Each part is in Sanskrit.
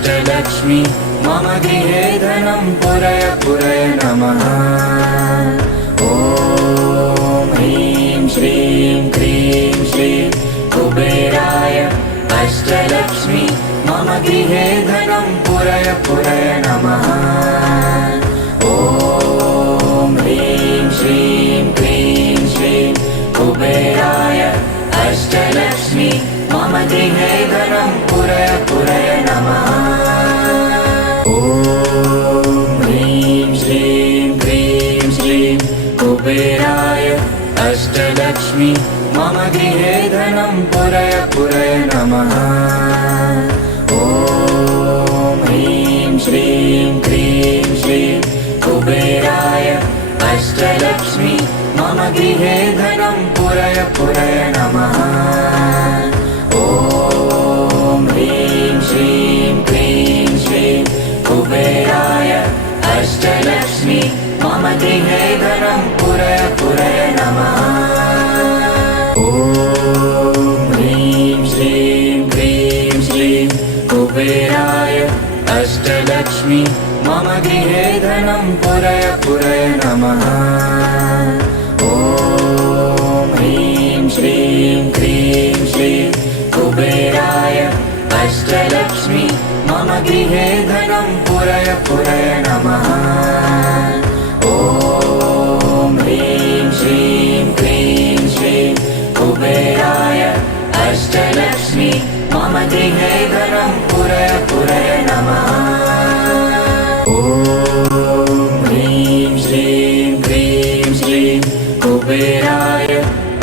अष्टलक्ष्मी मम गृहे धनं पुरय पुरय नमः। ॐ ह्रीं श्रीं क्रीं श्रीं कुबेराय अष्टलक्ष्मी मम गृहे धनं पुरय पुरय नमः। ॐ ह्रीं श्रीं क्रीं श्रीं कुबेराय अष्टलक्ष्मी मम गृहे धनं पुरय पुरय नमः। ॐ ह्रीं श्रीं क्रीं श्रीं कुबेराय अष्टलक्ष्मी मम गृहे धनं पुरय पुरय नमः। ॐ ह्रीं श्रीं क्रीं श्रीं कुबेराय अष्टलक्ष्मी मम गृहे धनं पुरय पुरय नमः। ॐ ह्रीं श्रीं क्रीं श्रीं कुबेराय अष्टलक्ष्मी मम गृहे धनं पुरय पुरय नमः। ॐ ह्रीं श्रीं क्रीं श्रीं कुबेराय अष्टलक्ष्मी मम गृहे धनं पुरय पुरय नमः। ॐ ह्रीं श्रीं क्रीं श्रीं कुबेराय अष्टलक्ष्मी मम गृहे धनं पुरय पुरय नमः। ॐ ह्रीं श्रीं क्रीं श्रीं कुबेराय अष्टलक्ष्मी मम गृहे धनं पुरय पुरय नमः। ॐ ह्रीं श्रीं क्रीं श्रीं कुबेराय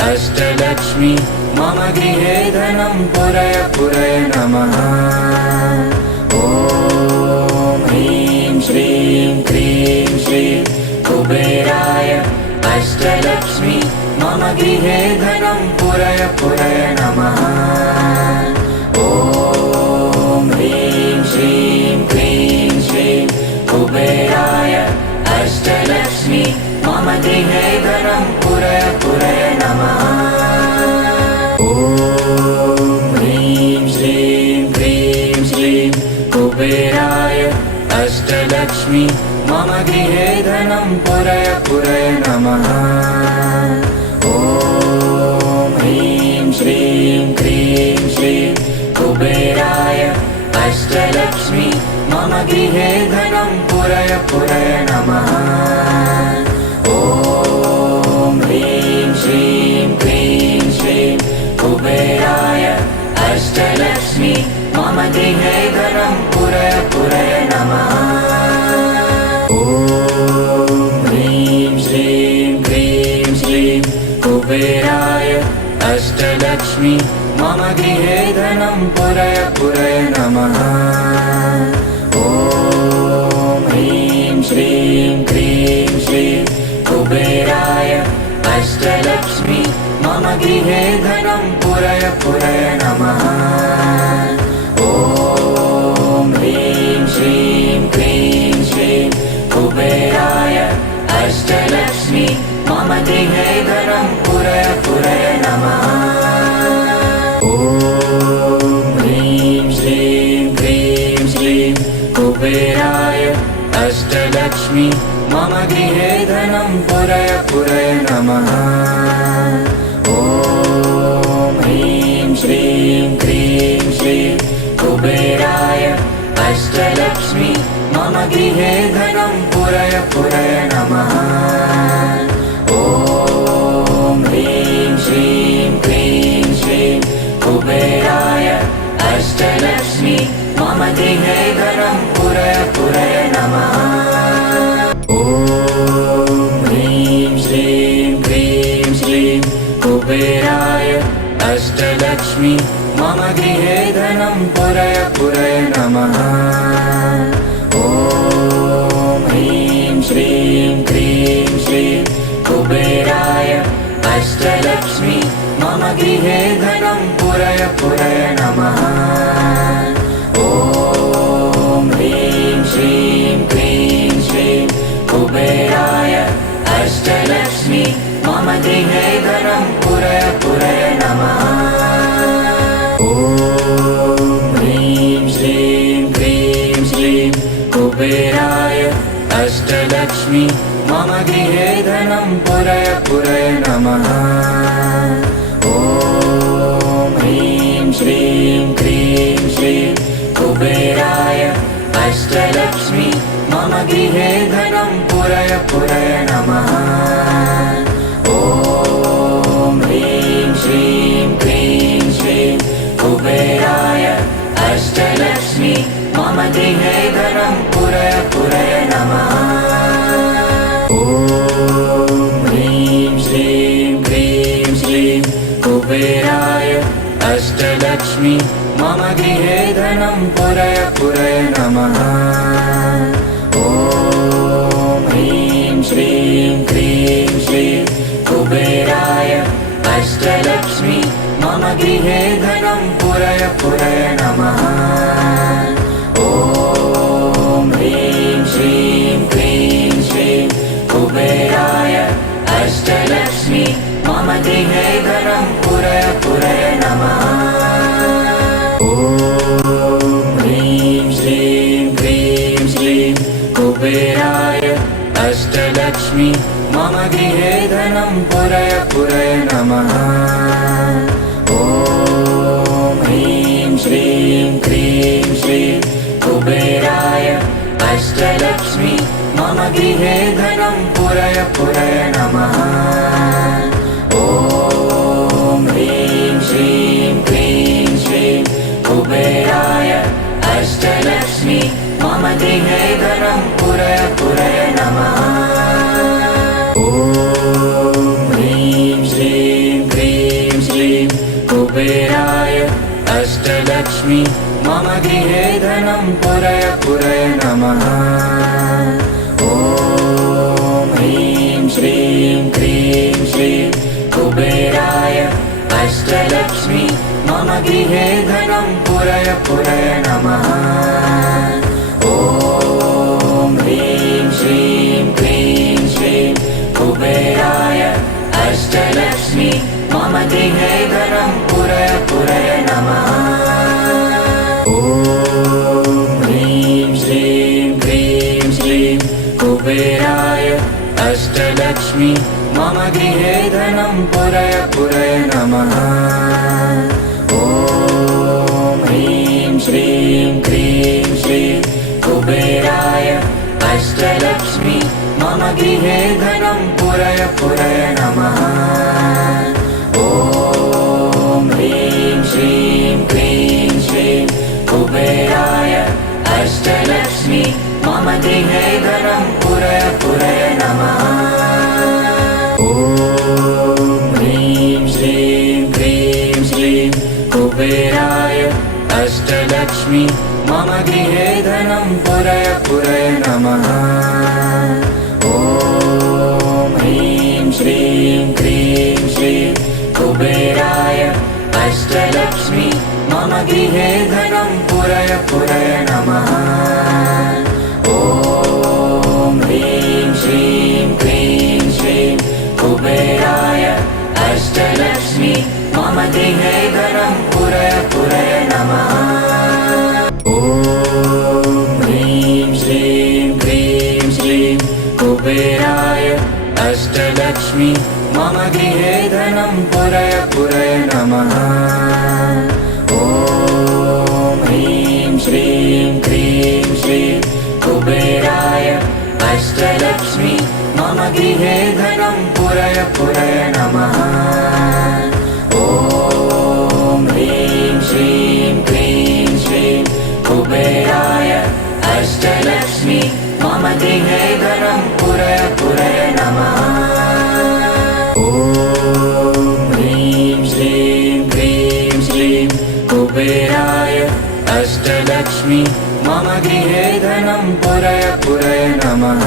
अष्टलक्ष्मी मम गृहे धनं पुरय पुरय नमः। ॐ ह्रीं श्रीं क्रीं श्रीं कुबेराय अष्टलक्ष्मी मम गृहे धनं पुरय पुरय नमः। ॐ ह्रीं श्रीं क्रीं श्रीं कुबेराय अष्टलक्ष्मी मम गृहे धनं पुरय पुरय नमः। ॐ ह्रीं श्रीं क्रीं श्रीं कुबेराय अष्टलक्ष्मी मम गृहे धनं पुरय पुरय नमः। ॐ ह्रीं श्रीं क्रीं श्रीं कुबेराय अष्टलक्ष्मी मम गृहे धनं पुरय पुरय नमः। ॐ ह्रीं श्रीं क्रीं श्रीं कुबेराय अष्टलक्ष्मी मम गृहे धनं पुरय पुरय नमः। ॐ ह्रीं श्रीं क्रीं श्रीं कुबेराय अष्टलक्ष्मी मम गृहे धनं पुरय पुरय नमः। ॐ ह्रीं श्रीं क्रीं श्रीं कुबेराय अष्टलक्ष्मी मम गृहे धनं पुरय पुरय नमः। ॐ ह्रीं श्रीं क्रीं श्रीं कुबेराय अष्टलक्ष्मी मम गृहे धनं पुरय पुरय नमः। ॐ ह्रीं श्रीं क्रीं श्रीं कुबेराय अष्टलक्ष्मी मम गृहे धनं पुरय पुरय नमः। ॐ ह्रीं श्रीं क्रीं श्रीं कुबेराय अष्टलक्ष्मी मम गृहे धनं पुरय पुरय नमः। ॐ ह्रीं श्रीं क्रीं श्रीं कुबेराय अष्टलक्ष्मी मम गृहे धनं पुरय पुरय नमः। ॐ ह्रीं श्रीं क्रीं श्रीं कुबेराय अष्टलक्ष्मी मम गृहे धनं पुरय पुरय नमः। ॐ ह्रीं श्रीं क्रीं श्रीं कुबेराय अष्टलक्ष्मी मम गृहे धनं पुरय पुरय नमः। ॐ ह्रीं श्रीं क्रीं श्रीं कुबेराय अष्टलक्ष्मी मम गृहे धनं पुरय पुरय नमः। ॐ ह्रीं श्रीं क्रीं अष्टलक्ष्मी मम गृहे धनं पुरय पुरय नमः। ॐ ह्रीं श्रीं क्रीं श्रीं कुबेराय अष्टलक्ष्मी मम गृहे धनं पुरय पुरय नमः। ॐ ह्रीं श्रीं क्रीं श्रीं कुबेराय अष्टलक्ष्मी मम गृहे धनं पुरय पुरय नमः। ॐ ह्रीं श्रीं क्रीं श्रीं कुबेराय अष्टलक्ष्मी मम गृहे धनं पुरय पुरय नमः। ॐ ह्रीं श्रीं क्रीं श्रीं कुबेराय अष्टलक्ष्मी मम गृहे धनं पुरय पुरय नमः। ॐ ह्रीं श्रीं क्रीं श्रीं कुबेराय अष्टलक्ष्मी मम गृहे धनं पुरय पुरय नमः। ॐ ह्रीं श्रीं क्रीं श्रीं कुबेराय अष्टलक्ष्मी मम गृहे धनं पुरय पुरय नमः। ॐ ह्रीं श्रीं क्रीं श्रीं कुबेराय अष्टलक्ष्मी मम गृहे धनं पुरय पुरय नमः। ॐ ह्रीं श्रीं क्रीं श्रीं कुबेराय अष्टलक्ष्मी मम गृहे धनं पुरय पुरय नमः। ॐ ह्रीं श्रीं क्रीं श्रीं कुबेराय अष्टलक्ष्मी मम गृहे धनं पुरय पुरय नमः। ॐ ह्रीं श्रीं क्रीं श्रीं कुबेराय अष्टलक्ष्मी मम गृहे धनं पुरय पुरय नमः। ॐ ह्रीं श्रीं क्रीं श्रीं कुबेराय अष्टलक्ष्मी मम गृहे धनं पुरय पुरय नमः। ॐ ह्रीं श्रीं क्रीं श्रीं कुबेराय अष्टलक्ष्मी मम गृहे धनं पुरय पुरय नमः। ॐ ह्रीं श्रीं क्रीं श्रीं कुबेराय अष्टलक्ष्मी मम गृहे धनं पुरय पुरय नमः। ॐ ह्रीं श्रीं क्रीं श्रीं कुबेराय अष्टलक्ष्मी मम गृहे धनं पुरय पुरय नमः। ॐ ह्रीं श्रीं क्रीं श्रीं कुबेराय अष्टलक्ष्मी मम गृहे धनं पुरय पुरय नमः। ॐ ह्रीं श्रीं क्रीं श्रीं कुबेराय अष्टलक्ष्मी मम गृहे धनं पुरय पुरय नमः। ॐ ह्रीं श्रीं क्रीं श्रीं कुबेराय अष्टलक्ष्मी मम गृहे धनं पुरय पुरय नमः। ॐ ह्रीं श्रीं क्रीं श्रीं कुबेराय अष्टलक्ष्मी मम गृहे धनं पुरय पुरय नमः। ॐ ह्रीं श्रीं क्रीं श्रीं कुबेराय अष्टलक्ष्मी मम गृहे धनं पुरय पुरय नमः। ॐ ह्रीं श्रीं क्रीं श्रीं कुबेराय अष्टलक्ष्मी मम गृहे धनं पुरय पुरय नमः। ॐ ह्रीं श्रीं क्रीं श्रीं कुबेराय अष्टलक्ष्मी मम गृहे धनं पुरय पुरय नमः।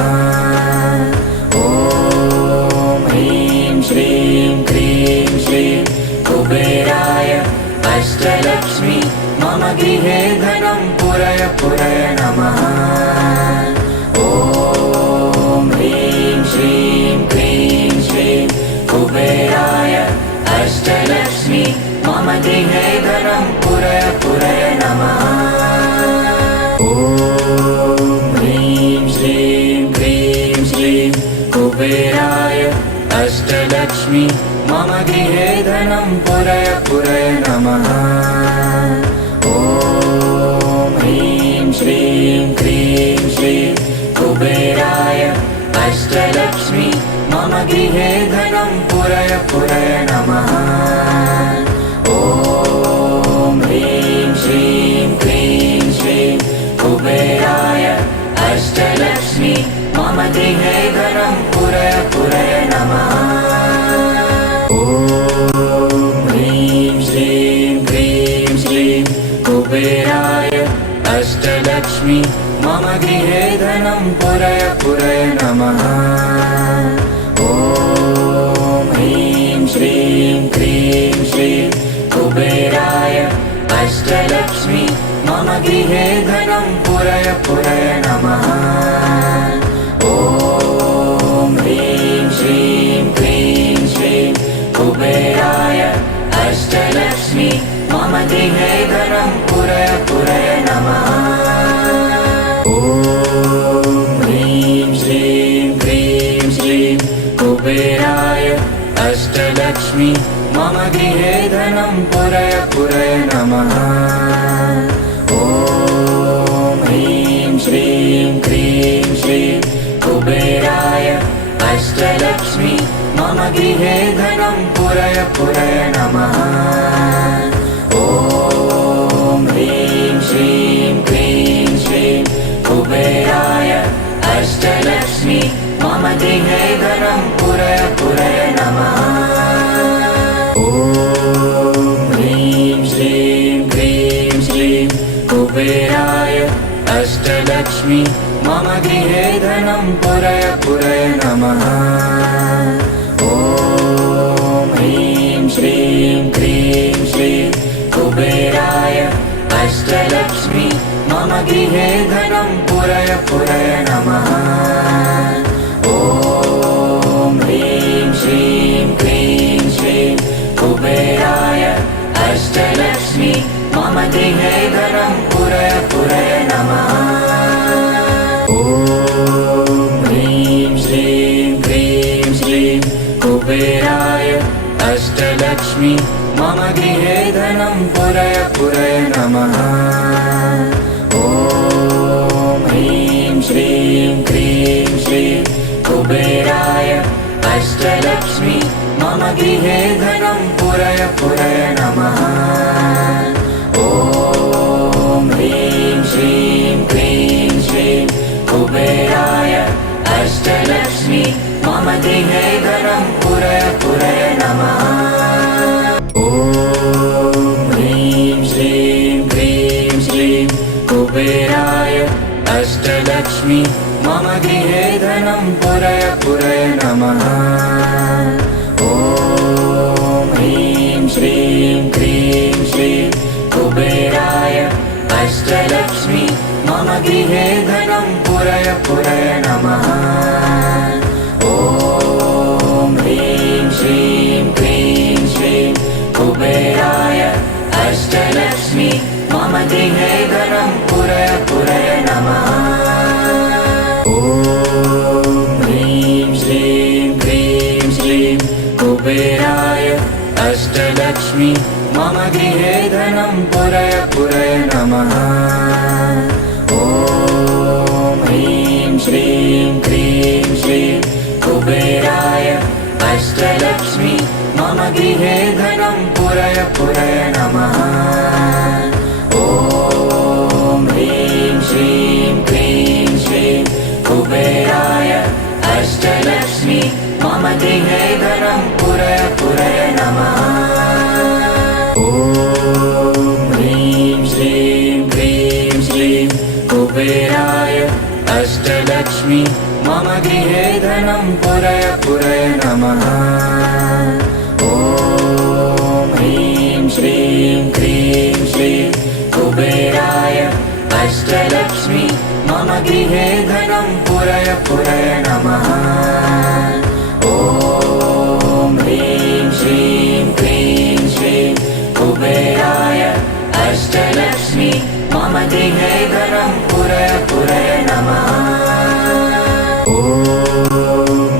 ॐ ह्रीं श्रीं क्रीं श्रीं कुबेराय अष्टलक्ष्मी मम गृहे धनं पुरय पुरय नमः। ॐ ह्रीं श्रीं क्रीं श्रीं कुबेराय अष्टलक्ष्मी मम गृहे धनं पुरय पुरय नमः। ॐ ह्रीं श्रीं क्रीं श्रीं अष्टलक्ष्मी मम गृहे धनं पुरय पुरय नमः। ॐ ह्रीं श्रीं क्रीं श्रीं कुबेराय अष्टलक्ष्मी मम गृहे धनं पुरय पुरय नमः। ॐ ह्रीं श्रीं क्रीं श्रीं कुबेराय अष्टलक्ष्मी मम गृहे धनं पुरय पुरय नमः। ॐ ह्रीं श्रीं क्रीं श्रीं कुबेराय अष्टलक्ष्मी मम गृहे धनं पुरय पुरय नमः। ॐ ह्रीं श्रीं क्रीं श्रीं कुबेराय अष्टलक्ष्मी मम गृहे धनं पुरय पुरय नमः। ॐ ह्रीं श्रीं क्रीं श्रीं कुबेराय अष्टलक्ष्मी मम गृहे धनं पुरय पुरय नमः। ॐ ह्रीं श्रीं क्रीं श्रीं कुबेराय अष्टलक्ष्मी मम गृहे धनं पुरय पुरय नमः। ॐ ह्रीं श्रीं क्रीं श्रीं कुबेराय अष्टलक्ष्मी मम गृहे धनं पुरय पुरय नमः। ॐ ह्रीं श्रीं क्रीं श्रीं कुबेराय अष्टलक्ष्मी मम गृहे धनं पुरय पुरय नमः। ॐ ह्रीं श्रीं क्रीं श्रीं कुबेराय अष्टलक्ष्मी मम गृहे धनं पुरय पुरय नमः। ॐ ह्रीं श्रीं क्रीं श्रीं कुबेराय अष्टलक्ष्मी मम गृहे धनं पुरय पुरय नमः। ॐ ह्रीं श्रीं क्रीं श्रीं कुबेराय अष्टलक्ष्मी मम गृहे धनं पुरय पुरय नमः। ॐ ह्रीं श्रीं क्रीं श्रीं कुबेराय अष्टलक्ष्मी मम गृहे धनं पुरय पुरय नमः। ॐ ह्रीं श्रीं क्रीं श्रीं कुबेराय अष्टलक्ष्मी मम गृहे धनं पुरय पुरय नमः। ॐ ह्रीं श्रीं क्रीं श्रीं कुबेराय अष्टलक्ष्मी मम गृहे धनं पुरय पुरय नमः। ॐ ह्रीं श्रीं क्रीं श्रीं कुबेराय अष्टलक्ष्मी मम गृहे धनं पुरय पुरय नमः। ॐ ह्रीं श्रीं क्रीं श्रीं कुबेराय अष्टलक्ष्मी मम गृहे धनं पुरय पुरय नमः। ॐ ह्रीं श्रीं क्रीं श्रीं कुबेराय अष्टलक्ष्मी मम गृहे धनं पुरय पुरय नमः। ॐ ह्रीं श्रीं क्रीं श्रीं कुबेराय अष्टलक्ष्मी मम गृहे धनं पुरय पुरय नमः। ॐ ह्रीं श्रीं क्रीं श्रीं कुबेराय अष्टलक्ष्मी मम गृहे धनं पुरय पुरय नमः। ॐ ह्रीं श्रीं क्रीं श्रीं कुबेराय अष्टलक्ष्मी मम गृहे धनं पुरय पुरय नमः। ॐ ह्रीं श्रीं क्रीं श्रीं कुबेराय अष्टलक्ष्मी मम गृहे धनं पुरय पुरय नमः। ॐ ह्रीं श्रीं क्रीं श्रीं कुबेराय अष्टलक्ष्मी मम गृहे धनं पुरय पुरय नमः। ॐ ह्रीं श्रीं क्रीं श्रीं कुबेराय अष्टलक्ष्मी मम गृहे धनं पुरय पुरय नमः। ॐ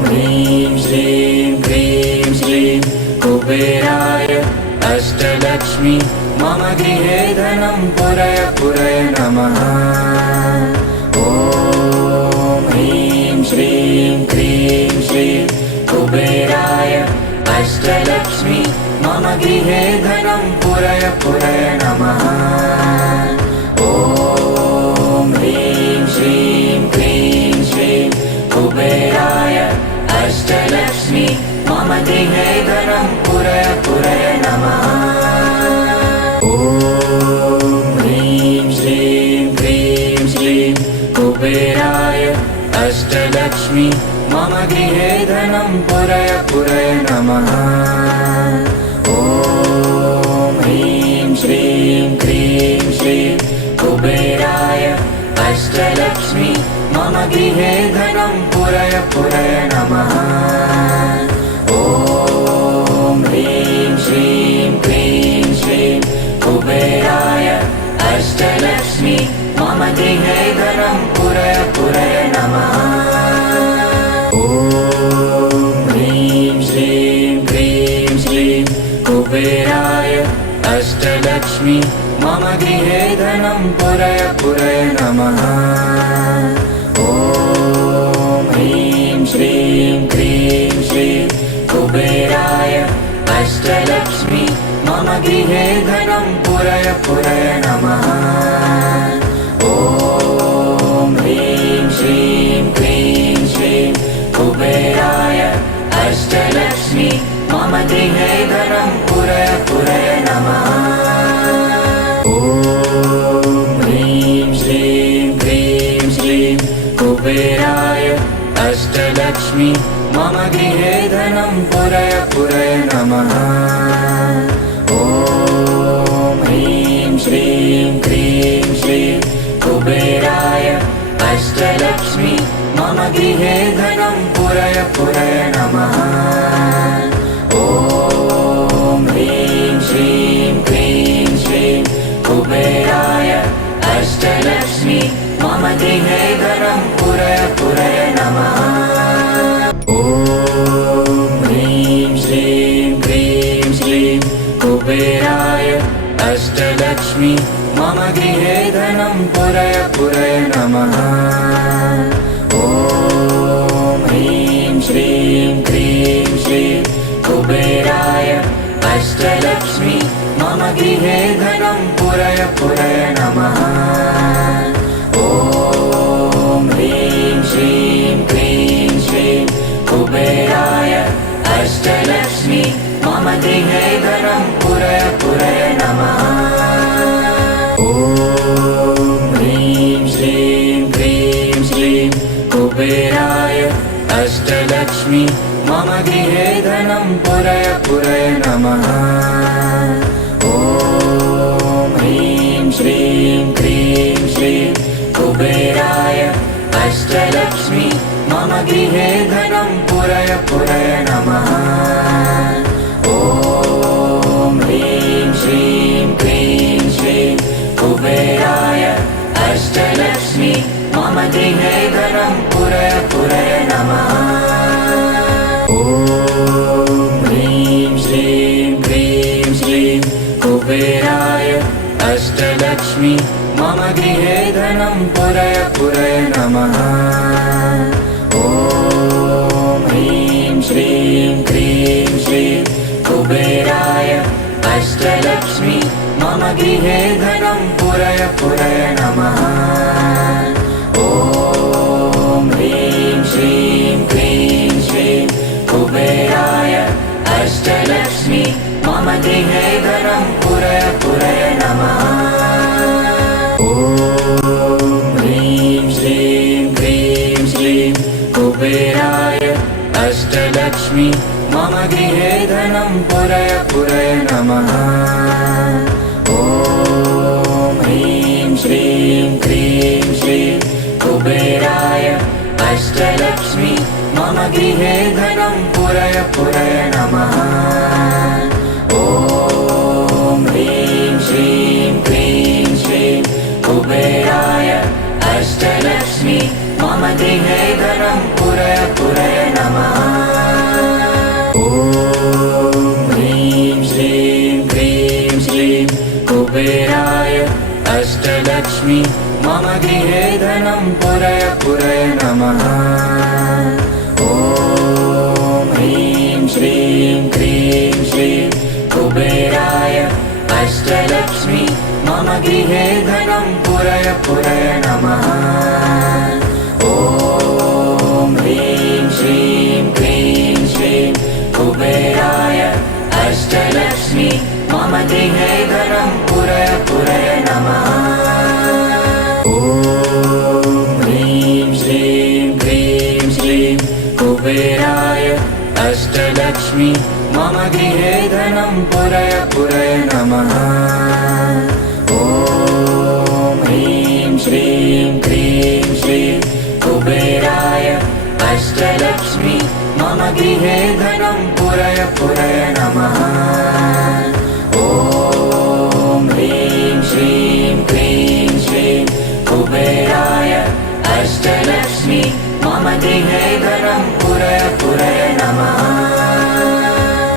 ह्रीं श्रीं क्रीं श्रीं कुबेराय अष्टलक्ष्मी मम गृहे धनं पुरय पुरय नमः। ॐ ह्रीं श्रीं क्रीं श्रीं कुबेराय अष्टलक्ष्मी मम गृहे धनं पुरय पुरय नमः। ॐ ह्रीं श्रीं क्रीं श्रीं कुबेराय अष्टलक्ष्मी मम गृहे धनं पुरय पुरय नमः। ॐ ह्रीं श्रीं क्रीं श्रीं कुबेराय अष्टलक्ष्मी मम गृहे धनं पुरय पुरय नमः। ॐ ह्रीं श्रीं क्रीं श्रीं कुबेराय अष्टलक्ष्मी मम गृहे धनं पुरय पुरय नमः। ॐ ह्रीं श्रीं क्रीं श्रीं कुबेराय अष्टलक्ष्मी मम गृहे धनं पुरय पुरय नमः। ॐ ह्रीं श्रीं क्रीं श्रीं कुबेराय अष्टलक्ष्मी मम गृहे धनं पुरय पुरय नमः। ॐ ह्रीं श्रीं क्रीं श्रीं कुबेराय अष्टलक्ष्मी मम गृहे धनं पुरय पुरय नमः। ॐ ह्रीं श्रीं क्रीं श्रीं कुबेराय अष्टलक्ष्मी मम गृहे धनं पुरय पुरय नमः। ॐ ह्रीं श्रीं क्रीं श्रीं कुबेराय अष्टलक्ष्मी मम गृहे धनं पुरय पुरय नमः। ॐ ह्रीं श्रीं क्रीं श्रीं कुबेराय अष्टलक्ष्मी मम गृहे धनं पुरय पुरय नमः। ॐ ह्रीं श्रीं क्रीं श्रीं कुबेराय अष्टलक्ष्मी मम गृहे धनं पुरय पुरय नमः। ॐ ह्रीं श्रीं क्रीं श्रीं कुबेराय अष्टलक्ष्मी मम गृहे धनं पुरय पुरय नमः। ॐ ह्रीं श्रीं क्रीं श्रीं कुबेराय अष्टलक्ष्मी मम गृहे धनं पुरय पुरय नमः। ॐ ह्रीं श्रीं क्रीं श्रीं कुबेराय अष्टलक्ष्मी मम गृहे धनं पुरय पुरय नमः। ॐ ह्रीं श्रीं क्रीं श्रीं कुबेराय अष्टलक्ष्मी मम गृहे धनं पुरय पुरय नमः। ॐ ह्रीं श्रीं क्रीं श्रीं कुबेराय अष्टलक्ष्मी मम गृहे धनं पुरय पुरय नमः। ॐ ह्रीं श्रीं क्रीं श्रीं कुबेराय अष्टलक्ष्मी मम गृहे धनं पुरय पुरय नमः। ॐ ह्रीं श्रीं क्रीं श्रीं कुबेराय अष्टलक्ष्मी मम गृहे धनं पुरय पुरय नमः। ॐ ह्रीं श्रीं क्रीं श्रीं कुबेराय अष्टलक्ष्मी मम गृहे धनं पुरय पुरय नमः। ॐ ह्रीं श्रीं क्रीं श्रीं कुबेराय अष्टलक्ष्मी मम गृहे धनं पुरय पुरय नमः। ॐ ह्रीं श्रीं क्रीं श्रीं कुबेराय अष्टलक्ष्मी मम गृहे धनं पुरय पुरय नमः। ॐ ह्रीं श्रीं क्रीं श्रीं कुबेराय अष्टलक्ष्मी मम गृहे धनं पुरय पुरय नमः। ॐ ह्रीं श्रीं क्रीं श्रीं कुबेराय अष्टलक्ष्मी मम गृहे धनं पुरय पुरय नमः। ॐ ह्रीं अष्टलक्ष्मी मम गृहे धनं पुरय पुरय नमः। ॐ ह्रीं श्रीं क्रीं श्रीं कुबेराय अष्टलक्ष्मी मम गृहे धनं पुरय पुरय नमः। ॐ ह्रीं श्रीं क्रीं श्रीं कुबेराय अष्टलक्ष्मी मम गृहे धनं पुरय पुरय नमः। ॐ ह्रीं श्रीं क्रीं श्रीं कुबेराय अष्टलक्ष्मी मम गृहे धनं पुरय पुरय नमः। ॐ ह्रीं श्रीं क्रीं श्रीं कुबेराय अष्टलक्ष्मी मम गृहे धनं पुरय पुरय नमः। ॐ ह्रीं श्रीं क्रीं श्रीं कुबेराय अष्टलक्ष्मी मम गृहे धनं पुरय पुरय नमः।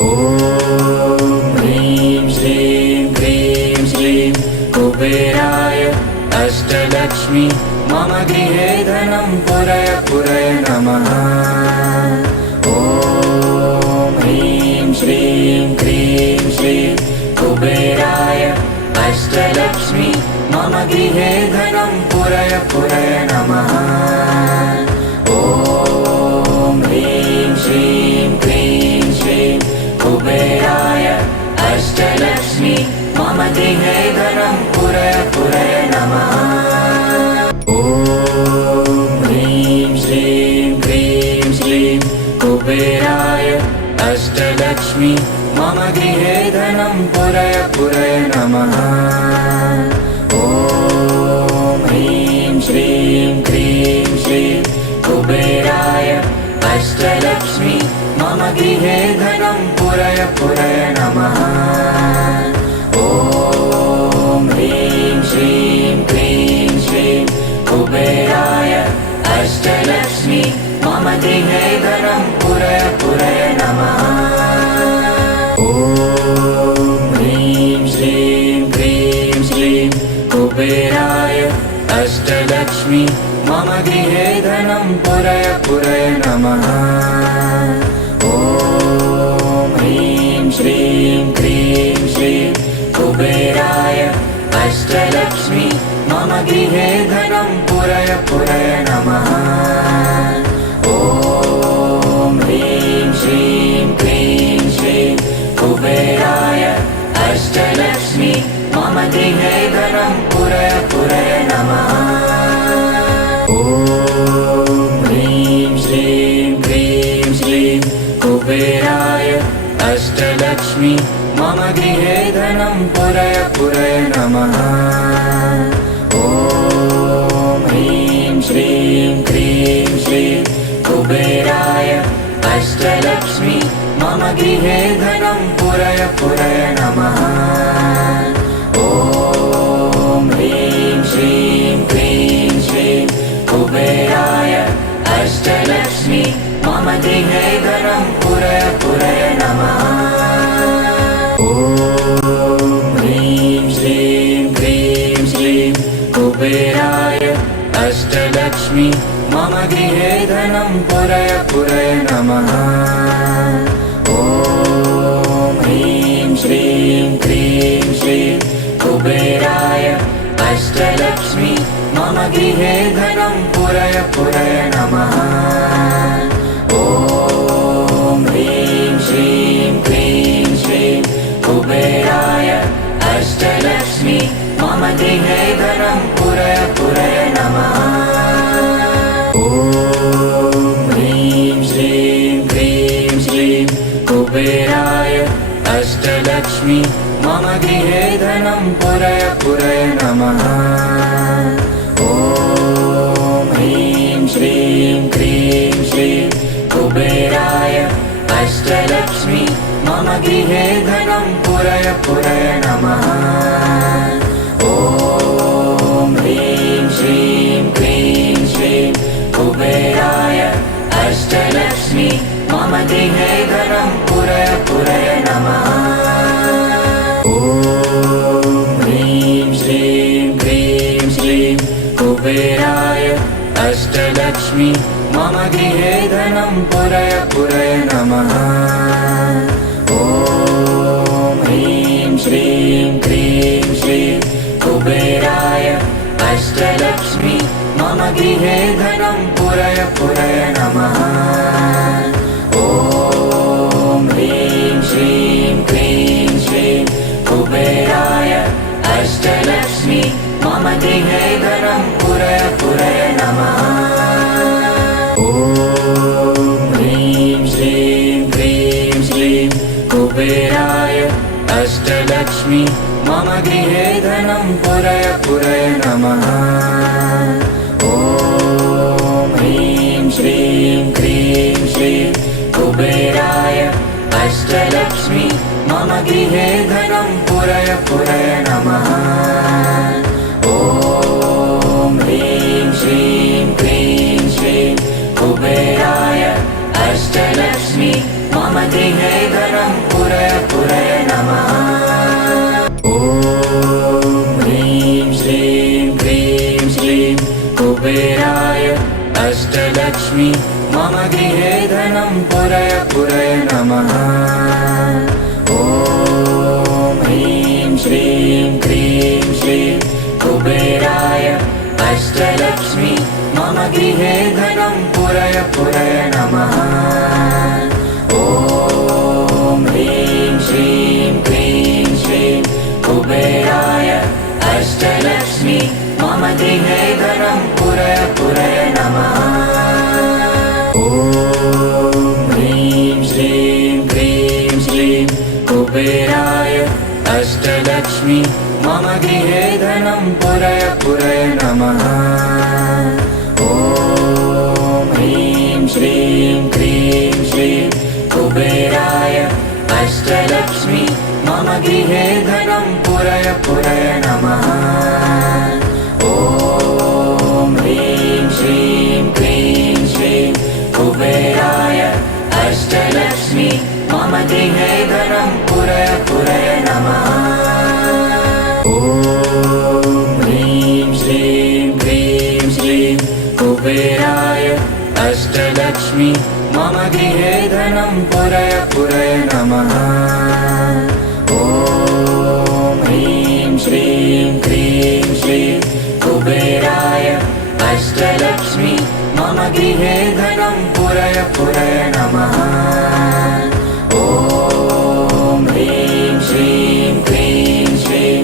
ॐ ह्रीं श्रीं क्रीं श्रीं कुबेराय अष्टलक्ष्मी मम गृहे धनं पुरय पुरय नमः। ॐ ह्रीं श्रीं क्रीं श्रीं कुबेराय अष्टलक्ष्मी मम गृहे धनं पुरय पुरय नमः। ॐ ह्रीं श्रीं क्रीं श्रीं कुबेराय अष्टलक्ष्मी मम गृहे धनं पुरय पुरय नमः। ॐ ह्रीं श्रीं क्रीं श्रीं कुबेराय अष्टलक्ष्मी मम गृहे धनं पुरय पुरय नमः। ॐ ह्रीं श्रीं क्रीं श्रीं कुबेराय अष्टलक्ष्मी मम गृहे धनं पुरय पुरय नमः। ॐ ह्रीं श्रीं क्रीं श्रीं कुबेराय अष्टलक्ष्मी मम गृहे धनं पुरय पुरय नमः। ॐ ह्रीं श्रीं क्रीं श्रीं कुबेराय अष्टलक्ष्मी मम गृहे धनं पुरय पुरय नमः। ॐ ह्रीं श्रीं क्रीं श्रीं कुबेराय अष्टलक्ष्मी मम गृहे धनं पुरय पुरय नमः। ॐ ह्रीं श्रीं क्रीं श्रीं कुबेराय अष्टलक्ष्मी मम गृहे धनं पुरय पुरय नमः। ॐ ह्रीं श्रीं क्रीं श्रीं कुबेराय अष्टलक्ष्मी मम गृहे धनं पुरय पुरय नमः। ॐ ह्रीं श्रीं क्रीं श्रीं कुबेराय अष्टलक्ष्मी मम गृहे धनं पुरय पुरय नमः। ॐ ह्रीं श्रीं क्रीं श्रीं कुबेराय अष्टलक्ष्मी मम गृहे धनं पुरय पुरय नमः। ॐ ह्रीं श्रीं क्रीं श्रीं कुबेराय अष्टलक्ष्मी मम गृहे धनं पुरय पुरय नमः। ॐ ह्रीं श्रीं क्रीं श्रीं कुबेराय अष्टलक्ष्मी मम गृहे धनं पुरय पुरय नमः। ॐ ह्रीं श्रीं क्रीं श्रीं कुबेराय अष्टलक्ष्मी मम गृहे धनं पुरय पुरय नमः। ॐ ह्रीं श्रीं क्रीं श्रीं कुबेराय अष्टलक्ष्मी मम गृहे धनं पुरय पुरय नमः। ॐ ह्रीं श्रीं क्रीं श्रीं कुबेराय अष्टलक्ष्मी मम गृहे धनं पुरय पुरय नमः। ॐ ह्रीं श्रीं क्रीं श्रीं कुबेराय अष्टलक्ष्मी मम गृहे धनं पुरय पुरय नमः। ॐ ह्रीं श्रीं क्रीं श्रीं अष्टलक्ष्मी मम गृहे धनं पुरय पुरय नमः। ॐ ह्रीं श्रीं क्रीं श्रीं कुबेराय अष्टलक्ष्मी मम गृहे धनं पुरय पुरय नमः। ॐ ह्रीं श्रीं क्रीं श्रीं कुबेराय अष्टलक्ष्मी मम गृहे धनं पुरय पुरय नमः। ॐ ह्रीं श्रीं क्रीं श्रीं कुबेराय अष्टलक्ष्मी मम गृहे धनं पुरय पुरय नमः। ॐ ह्रीं श्रीं क्रीं श्रीं कुबेराय अष्टलक्ष्मी मम गृहे धनं पुरय पुरय नमः। ॐ ह्रीं श्रीं क्रीं श्रीं कुबेराय अष्टलक्ष्मी मम गृहे धनं पुरय पुरय नमः। ॐ ह्रीं श्रीं क्रीं श्रीं कुबेराय अष्टलक्ष्मी मम गृहे धनं पुरय पुरय नमः। ॐ ह्रीं श्रीं क्रीं श्रीं कुबेराय अष्टलक्ष्मी मम गृहे धनं पुरय पुरय नमः। ॐ ह्रीं श्रीं क्रीं श्रीं कुबेराय अष्टलक्ष्मी मम गृहे धनं पुरय पुरय नमः। ॐ ह्रीं श्रीं क्रीं श्रीं कुबेराय अष्टलक्ष्मी मम गृहे धनं पुरय पुरय नमः। ॐ ह्रीं श्रीं क्रीं श्रीं कुबेराय अष्टलक्ष्मी मम गृहे धनं पुरय पुरय नमः। ॐ ह्रीं श्रीं क्रीं श्रीं कुबेराय अष्टलक्ष्मी मम गृहे धनं पुरय पुरय नमः। ॐ ह्रीं श्रीं क्रीं श्रीं कुबेराय अष्टलक्ष्मी मम गृहे धनं पुरय पुरय नमः। ॐ ह्रीं श्रीं क्रीं श्रीं कुबेराय अष्टलक्ष्मी मम गृहे धनं पुरय पुरय नमः। ॐ ह्रीं श्रीं क्रीं श्रीं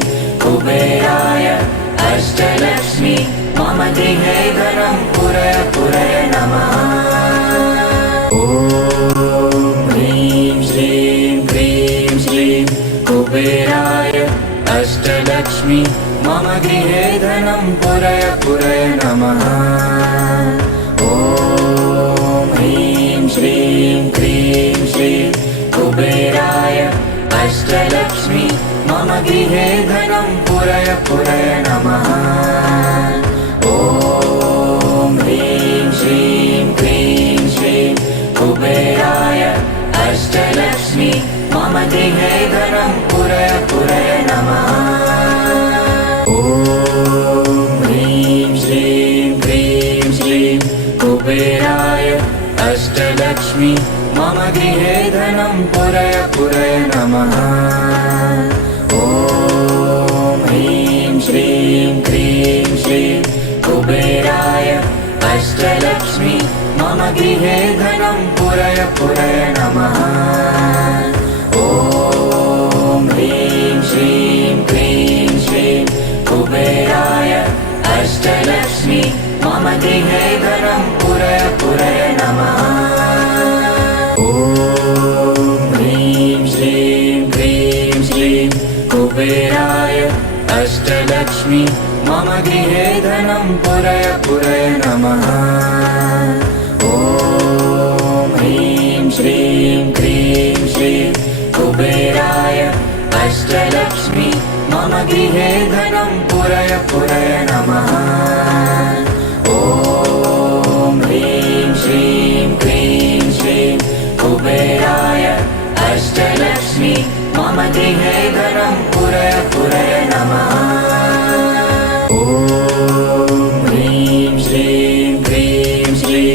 कुबेराय अष्टलक्ष्मी मम गृहे धनं पुरय पुरय नमः। ॐ ह्रीं श्रीं क्रीं श्रीं कुबेराय अष्टलक्ष्मी मम गृहे धनं पुरय पुरय नमः। ॐ ह्रीं श्रीं क्रीं श्रीं कुबेराय अष्टलक्ष्मी मम गृहे धनं पुरय पुरय नमः। ॐ ह्रीं श्रीं क्रीं श्रीं कुबेराय अष्टलक्ष्मी मम गृहे धनं पुरय पुरय नमः। ॐ ह्रीं श्रीं क्रीं श्रीं कुबेराय अष्टलक्ष्मी मम गृहे धनं पुरय पुरय नमः। ॐ ह्रीं श्रीं क्रीं श्रीं कुबेराय अष्टलक्ष्मी मम गृहे धनं पुरय पुरय नमः। ॐ ह्रीं श्रीं क्रीं श्रीं कुबेराय अष्टलक्ष्मी मम गृहे धनं पुरय पुरय नमः। ॐ ह्रीं श्रीं क्रीं श्रीं कुबेराय अष्टलक्ष्मी मम गृहे धनं पुरय पुरय नमः। ॐ ह्रीं श्रीं क्रीं श्रीं कुबेराय अष्टलक्ष्मी मम गृहे धनं पुरय पुरय नमः। ॐ ह्रीं श्रीं क्रीं श्रीं कुबेराय अष्टलक्ष्मी मम गृहे धनं पुरय पुरय नमः। ॐ ह्रीं श्रीं क्रीं श्रीं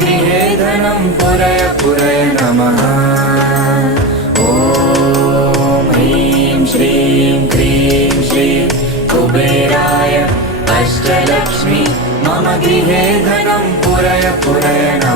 गृहे धनं पुरय पुरय नमः। ॐ ह्रीं श्रीं क्रीं श्रीं कुबेराय अष्टलक्ष्मी मम गृहे धनं पुरय पुरय नमः।